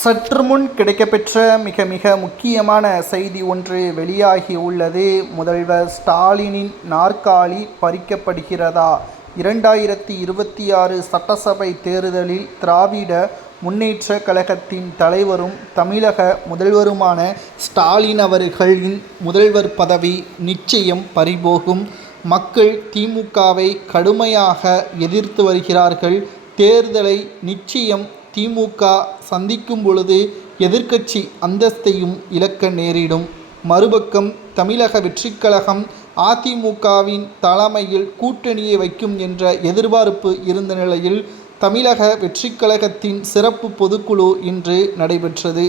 சற்று முன் கிடைக்கப்பெற்ற மிக முக்கியமான செய்தி ஒன்று வெளியாகியுள்ளது. முதல்வர் ஸ்டாலினின் நாற்காலி பறிக்கப்படுகிறதா? 2026 சட்டசபை தேர்தலில் திராவிட முன்னேற்றக் கழகத்தின் தலைவரும் தமிழக முதல்வருமான ஸ்டாலின் அவர்களின் முதல்வர் பதவி நிச்சயம் பறிபோகும். மக்கள் திமுகவை கடுமையாக எதிர்த்து வருகிறார்கள். தேர்தலை நிச்சயம் திமுக சந்திக்கும் பொழுது எதிர்க்கட்சி அந்தஸ்தையும் இழக்க நேரிடும். மறுபக்கம் தமிழக வெற்றிக்கழகம் அதிமுகவின் தலைமையில் கூட்டணியை வைக்கும் என்ற எதிர்பார்ப்பு இருந்த நிலையில் தமிழக வெற்றிக்கழகத்தின் சிறப்பு பொதுக்குழு இன்று நடைபெற்றது.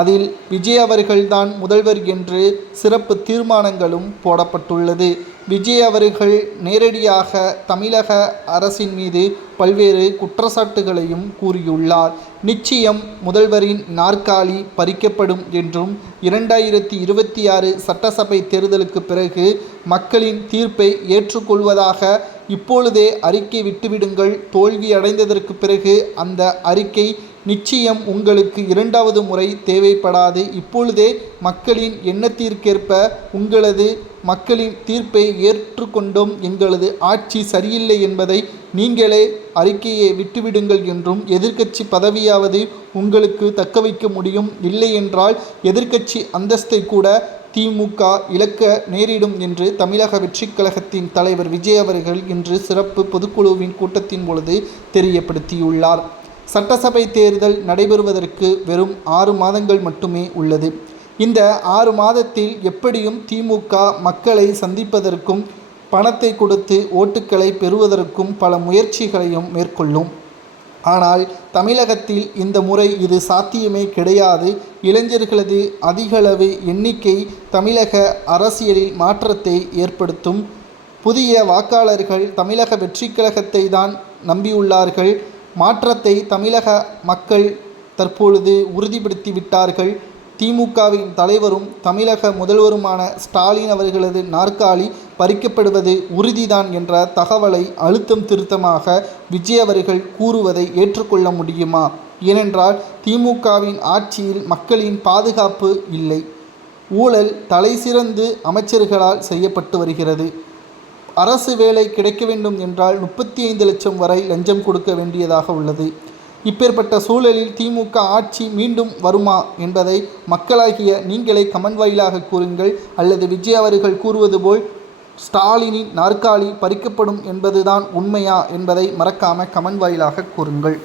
அதில் விஜய் அவர்கள்தான் முதல்வர் என்று சிறப்பு தீர்மானங்களும் போடப்பட்டுள்ளது. விஜய் அவர்கள் நேரடியாக தமிழக அரசின் மீது பல்வேறு குற்றச்சாட்டுகளையும் கூறியுள்ளார். நிச்சயம் முதல்வரின் நாற்காலி பறிக்கப்படும் என்றும் 2026 சட்டசபை தேர்தலுக்கு பிறகு மக்களின் தீர்ப்பை ஏற்றுக்கொள்வதாக இப்பொழுதே அறிக்கை விட்டுவிடுங்கள். தோல்வி அடைந்ததற்கு பிறகு அந்த அறிக்கை நிச்சயம் உங்களுக்கு இரண்டாவது முறை தேவைப்படாது. இப்பொழுதே மக்களின் எண்ணத்திற்கேற்ப உங்களது மக்களின் தீர்ப்பை ஏற்றுக்கொண்டோம். எங்களது ஆட்சி சரியில்லை என்பதை நீங்களே அறிக்கையை விட்டுவிடுங்கள் என்றும், எதிர்க்கட்சி பதவியாவது உங்களுக்கு தக்க வைக்க முடியும், இல்லை என்றால் எதிர்க்கட்சி அந்தஸ்தை கூட திமுக இழக்க நேரிடும் என்று தமிழக வெற்றிக் கழகத்தின் தலைவர் விஜய் அவர்கள் இன்று சிறப்பு பொதுக்குழுவின் கூட்டத்தின் பொழுது தெரியப்படுத்தியுள்ளார். சட்டசபை தேர்தல் நடைபெறுவதற்கு வெறும் 6 மாதங்கள் மட்டுமே உள்ளது. இந்த 6 மாதத்தில் எப்படியும் திமுக மக்களை சந்திப்பதற்கும் பணத்தை கொடுத்து ஓட்டுக்களை பெறுவதற்கும் பல முயற்சிகளையும் மேற்கொள்ளும். ஆனால் தமிழகத்தில் இந்த முறை இது சாத்தியமே கிடையாது. இளைஞர்களது அதிகளவு எண்ணிக்கை தமிழக அரசியலில் மாற்றத்தை ஏற்படுத்தும். புதிய வாக்காளர்கள் தமிழக வெற்றிக் கழகத்தை தான் நம்பியுள்ளார்கள். மாற்றத்தை தமிழக மக்கள் தற்பொழுது உறுதிப்படுத்திவிட்டார்கள். திமுகவின் தலைவரும் தமிழக முதல்வருமான ஸ்டாலின் அவர்களது நாற்காலி பறிக்கப்படுவது உறுதிதான் என்ற தகவலை அழுத்தம் திருத்தமாக விஜய் அவர்கள் கூறுவதை ஏற்றுக்கொள்ள முடியுமா? ஏனென்றால் திமுகவின் ஆட்சியில் மக்களின் பாதுகாப்பு இல்லை. ஊழல் தலைசிறந்து அமைச்சர்களால் செய்யப்பட்டு வருகிறது. அரசு வேலை கிடைக்க வேண்டும் என்றால் 35 லட்சம் வரை லஞ்சம் கொடுக்க வேண்டியதாக உள்ளது. இப்பேற்பட்ட சூழலில் திமுக ஆட்சி மீண்டும் வருமா என்பதை மக்களாகிய நீங்களே கமெண்ட் வாயிலாக கூறுங்கள். அல்லது விஜய் அவர்கள் கூறுவது போல் ஸ்டாலினின் நாற்காலி பறிக்கப்படும் என்பதுதான் உண்மையா என்பதை மறக்காம கமெண்ட் வாயிலாக கூறுங்கள்.